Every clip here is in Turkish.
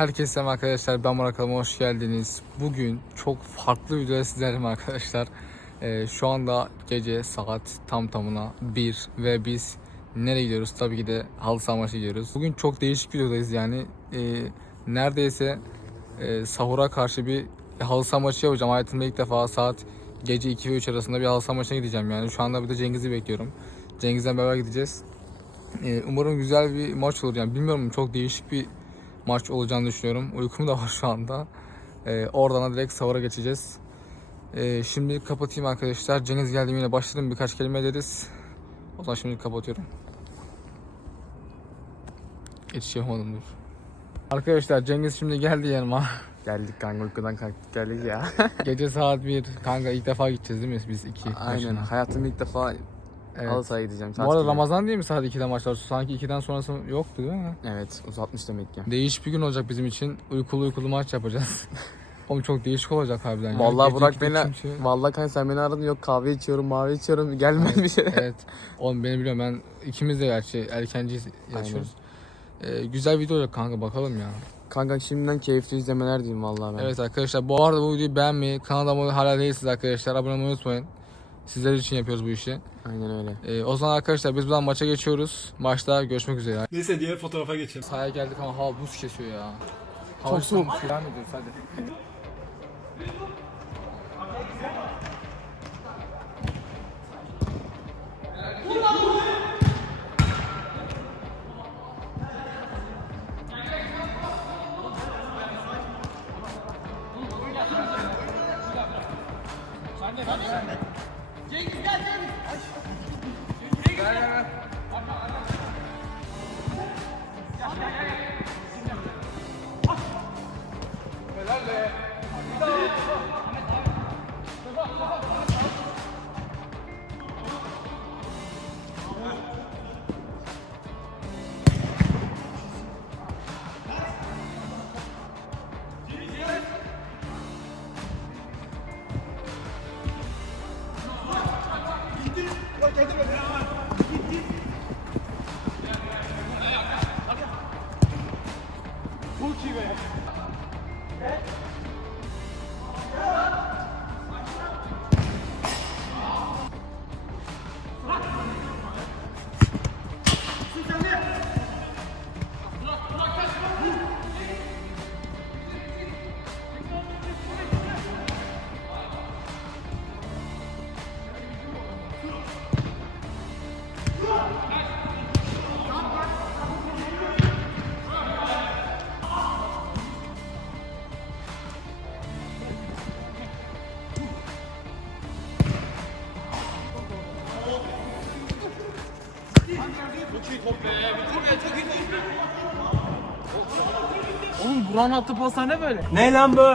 Herkese selam arkadaşlar. Ben Murat Kalın'a hoş geldiniz. Bugün çok farklı bir videoya sizlerle arkadaşlar. Ee, şu anda gece saat tam tamına 1 ve biz nereye gidiyoruz? Tabii ki de halı saha maçı gidiyoruz. Bugün çok değişik bir videodayız yani. Ee, neredeyse e, sahura karşı bir halı saha maçı yapacağım. Hayatımda ilk defa saat gece 2 ve 3 arasında bir halı saha maçına gideceğim yani. Şu anda bir de Cengiz'i bekliyorum. Cengiz'le beraber gideceğiz. Ee, umarım güzel bir maç olur yani. Bilmiyorum çok değişik bir maç olacağını düşünüyorum. Uykum da var şu anda. Ee, oradan da direkt sahura geçeceğiz. Ee, şimdi kapatayım arkadaşlar. Cengiz geldi yine başladım birkaç kelime ederiz. O zaman şimdi kapatıyorum. Geçiş yapamadım dur. Arkadaşlar Cengiz şimdi geldi yanıma. Geldik kanka uykudan kalktık geldik ya. Gece saat 1. Kanka ilk defa gideceğiz değil mi biz iki Aynen maçına? hayatımda ilk defa Evet. halı sahaya gideceğim. Bu arada gibi. Ramazan değil mi saat 2'de maçlar? Sanki 2'den sonrası yoktu değil mi? Evet uzatmış demek ki. Değişik bir gün olacak bizim için. Uykulu uykulu maç yapacağız. Oğlum çok değişik olacak harbiden. ya. Vallahi Gece Burak beni, kimse- vallahi kanka sen beni aradın yok kahve içiyorum mavi içiyorum gelmedi bir şey. evet. Oğlum beni biliyorum ben ikimiz de gerçi erkenciyiz yaşıyoruz. Ee, güzel video olacak kanka bakalım ya. Kanka şimdiden keyifli izlemeler diyeyim vallahi ben. Evet arkadaşlar bu arada bu videoyu beğenmeyi, kanala abone hala değilsiniz arkadaşlar abone olmayı unutmayın. Sizler için yapıyoruz bu işi. Aynen öyle. Ee, o zaman arkadaşlar biz buradan maça geçiyoruz. Maçta görüşmek üzere. Neyse diğer fotoğrafa geçelim. Sahaya geldik ama hava buz kesiyor ya. Hava Çok soğuk. Devam ediyoruz hadi. Cengiz gel Cengiz. Ay. Cengiz gel. Gel gel. Helal be. Bir daha. Oğlum Buran attı pastane böyle. Ne lan bu?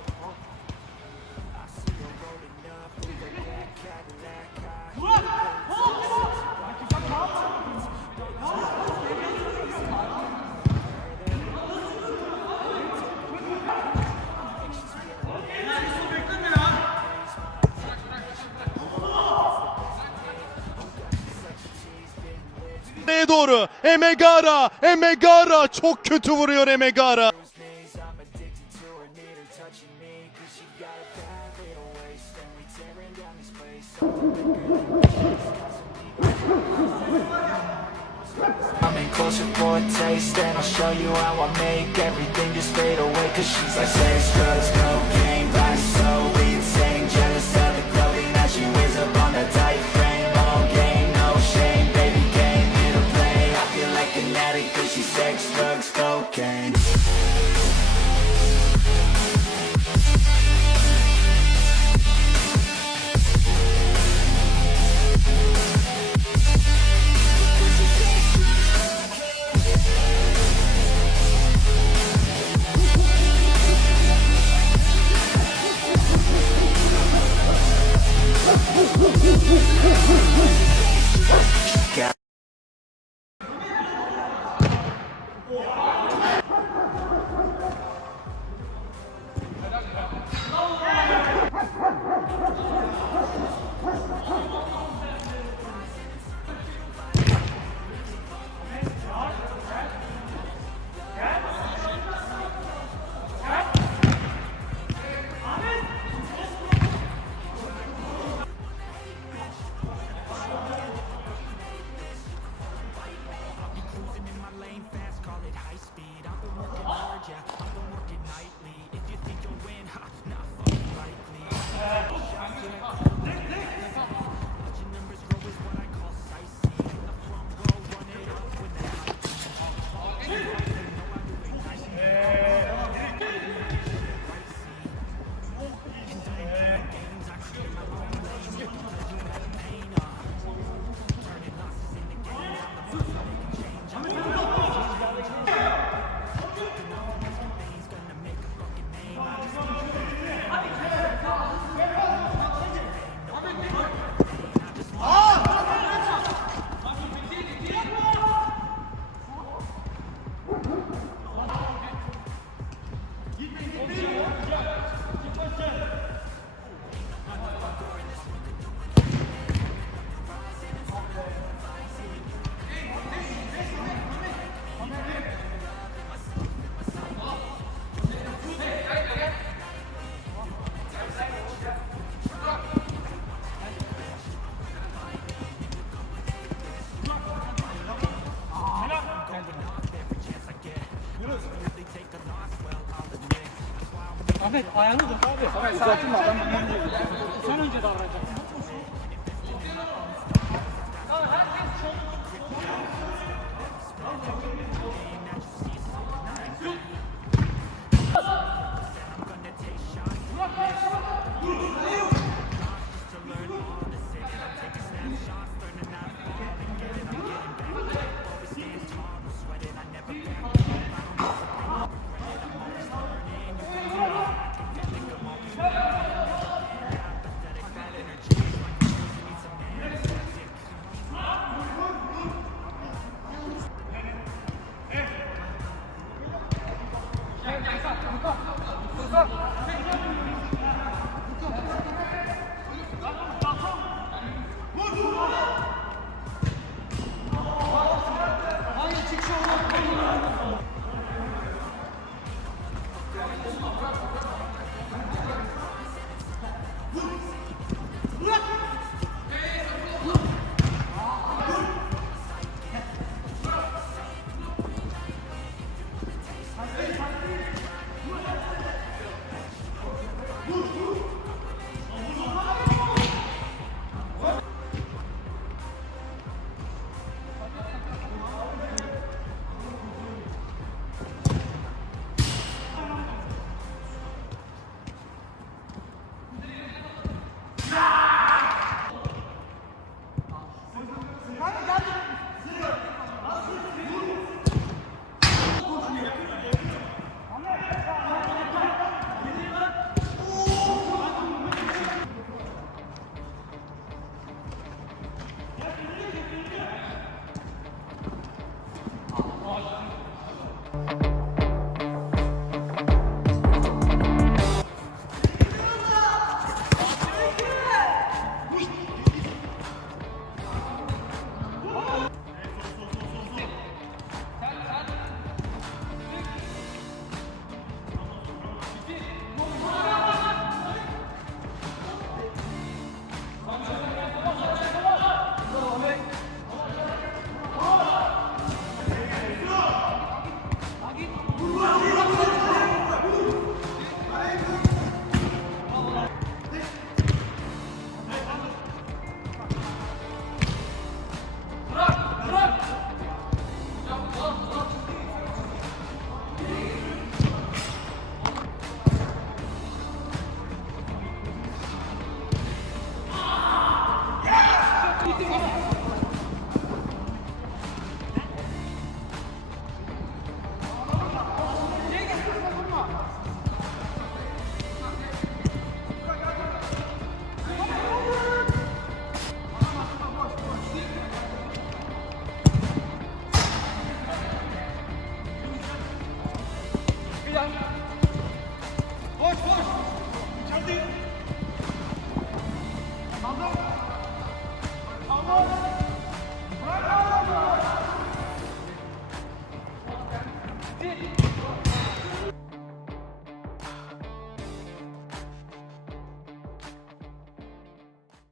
Emegara! Emegara! Çok kötü vuruyor Emegara. Closer for a taste And I'll show you how I make everything just fade away Cause she's like sex, drugs, cocaine Ahmet ayağını dur abi. Ahmet sakin ol. Adam Sen önce davranacaksın.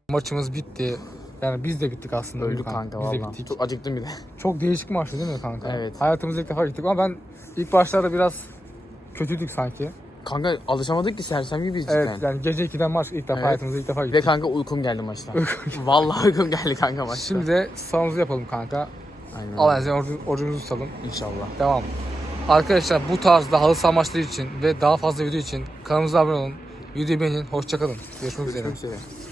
Maçımız bitti. Yani biz de bittik aslında. Öldük Gürkan. kanka Biz de valla. bittik. Çok acıktım bir de. Çok değişik maçtı değil mi kanka? Evet. Hayatımızda ilk defa gittik ama ben ilk başlarda biraz kötüydük sanki. Kanka alışamadık ki sersem gibiyiz Evet cidden. yani gece 2'den maç ilk defa Evet. hayatımızda ilk defa gittik. kanka uykum geldi maçtan. Vallahi uykum geldi kanka maçta. Şimdi de sağımızı yapalım kanka. Aynen. Allah'ın izniyle orucu- orucumuzu tutalım. İnşallah. Devam. Arkadaşlar bu tarzda halı saha maçları için ve daha fazla video için kanalımıza abone olun. Videoyu beğenin. Hoşçakalın. Görüşmek üzere. Görüşmek üzere.